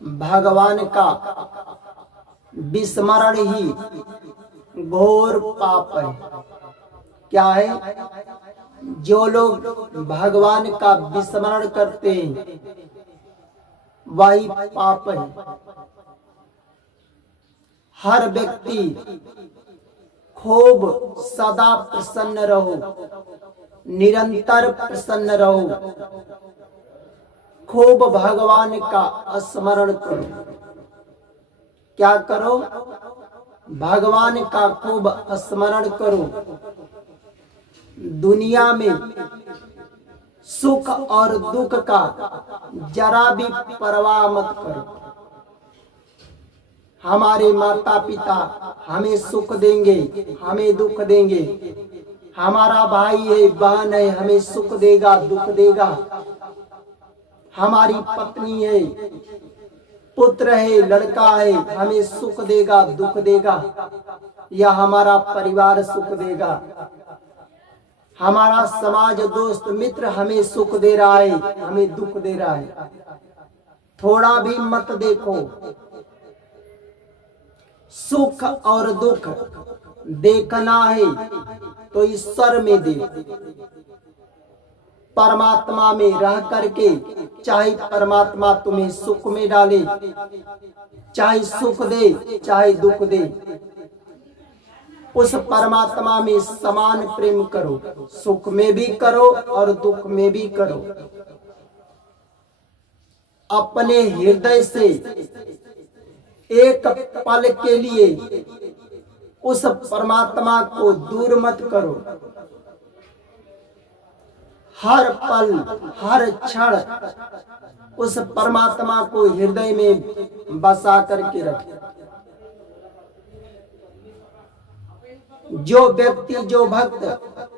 भगवान का विस्मरण ही घोर पाप है। क्या है? जो लोग भगवान का विस्मरण करते हैं वही पाप है। हर व्यक्ति खूब सदा प्रसन्न रहो, निरंतर प्रसन्न रहो, खूब भगवान का स्मरण करो। क्या करो? भगवान का खूब स्मरण करो। दुनिया में सुख और दुख का जरा भी परवाह मत करो। हमारे माता पिता हमें सुख देंगे, हमें दुख देंगे। हमारा भाई है, बहन है, हमें सुख देगा, दुख देगा। हमारी पत्नी है, पुत्र है, लड़का है, हमें सुख देगा, दुख देगा। या हमारा परिवार सुख देगा। हमारा समाज, दोस्त, मित्र हमें सुख दे रहा है, हमें दुख दे रहा है। थोड़ा भी मत देखो। सुख और दुख देखना है तो ईश्वर में दे, परमात्मा में रह करके। चाहे परमात्मा तुम्हें सुख में डाले, चाहे सुख दे, चाहे दुख दे, उस परमात्मा में समान प्रेम करो। सुख में भी करो और दुख में भी करो। अपने हृदय से एक पल के लिए उस परमात्मा को दूर मत करो। हर पल, हर क्षण उस परमात्मा को हृदय में बसा करके रखें। जो व्यक्ति, जो भक्त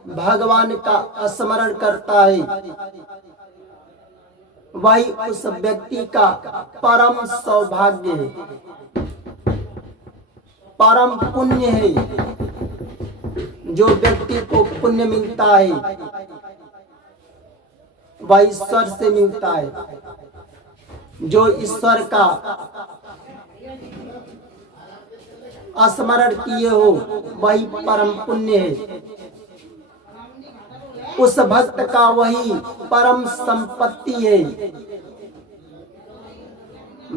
भगवान का स्मरण करता है वही उस व्यक्ति का परम सौभाग्य है, परम पुण्य है। जो व्यक्ति को पुण्य मिलता है वह ईश्वर से मिलता है। जो ईश्वर का स्मरण किए हो वही परम पुण्य है। उस भक्त का वही परम संपत्ति है।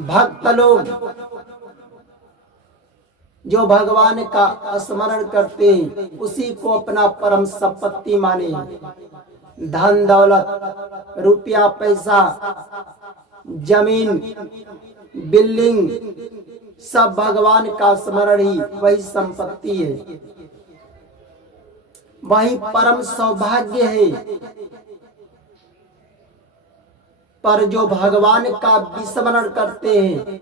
भक्त लोग जो भगवान का स्मरण करते हैं उसी को अपना परम संपत्ति माने। धन दौलत, रुपया पैसा, जमीन, बिल्डिंग, सब भगवान का स्मरण ही वही संपत्ति है, वही परम सौभाग्य है। पर जो भगवान का विस्मरण करते हैं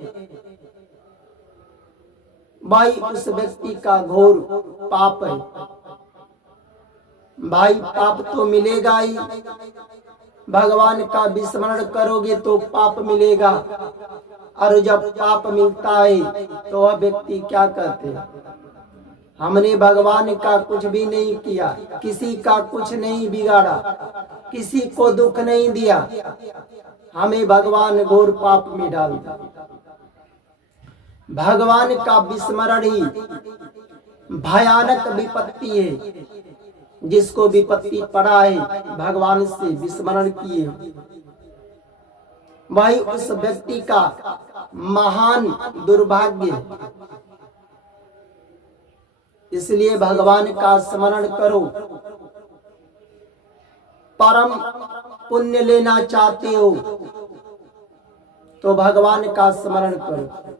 भाई उस व्यक्ति का घोर पाप है। भाई पाप तो मिलेगा ही। भगवान का विस्मरण करोगे तो पाप मिलेगा। और जब पाप मिलता है तो वह व्यक्ति क्या कहते हैं? हमने भगवान का कुछ भी नहीं किया, किसी का कुछ नहीं बिगाड़ा, किसी को दुख नहीं दिया, हमें भगवान घोर पाप में डाल दिया। भगवान का विस्मरण ही भयानक विपत्ति है। जिसको विपत्ति पड़ा है भगवान से विस्मरण किए वही उस व्यक्ति का महान दुर्भाग्य है। इसलिए भगवान का स्मरण करो। परम पुण्य लेना चाहते हो तो भगवान का स्मरण करो।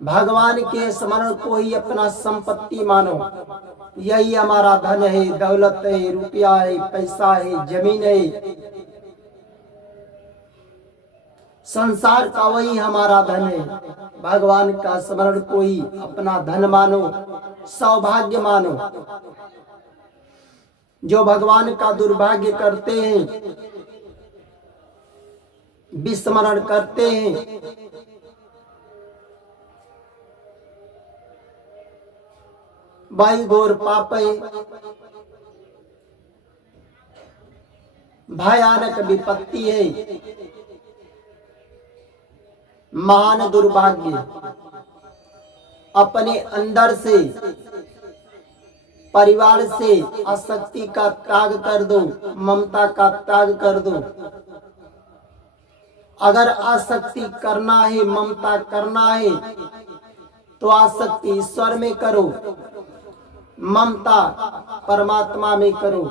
भगवान के स्मरण को ही अपना संपत्ति मानो। यही हमारा धन है, दौलत है, रुपया है, पैसा है, जमीन है, संसार का वही हमारा धन है। भगवान का स्मरण को ही अपना धन मानो, सौभाग्य मानो। जो भगवान का दुर्भाग्य करते हैं, विस्मरण करते हैं, वही घोर पाप है, भयानक विपत्ति है, महान दुर्भाग्य। अपने अंदर से, परिवार से आसक्ति का त्याग कर दो, ममता का त्याग कर दो। अगर आसक्ति करना है, ममता करना है, तो आसक्ति ईश्वर में करो, ममता परमात्मा में करो।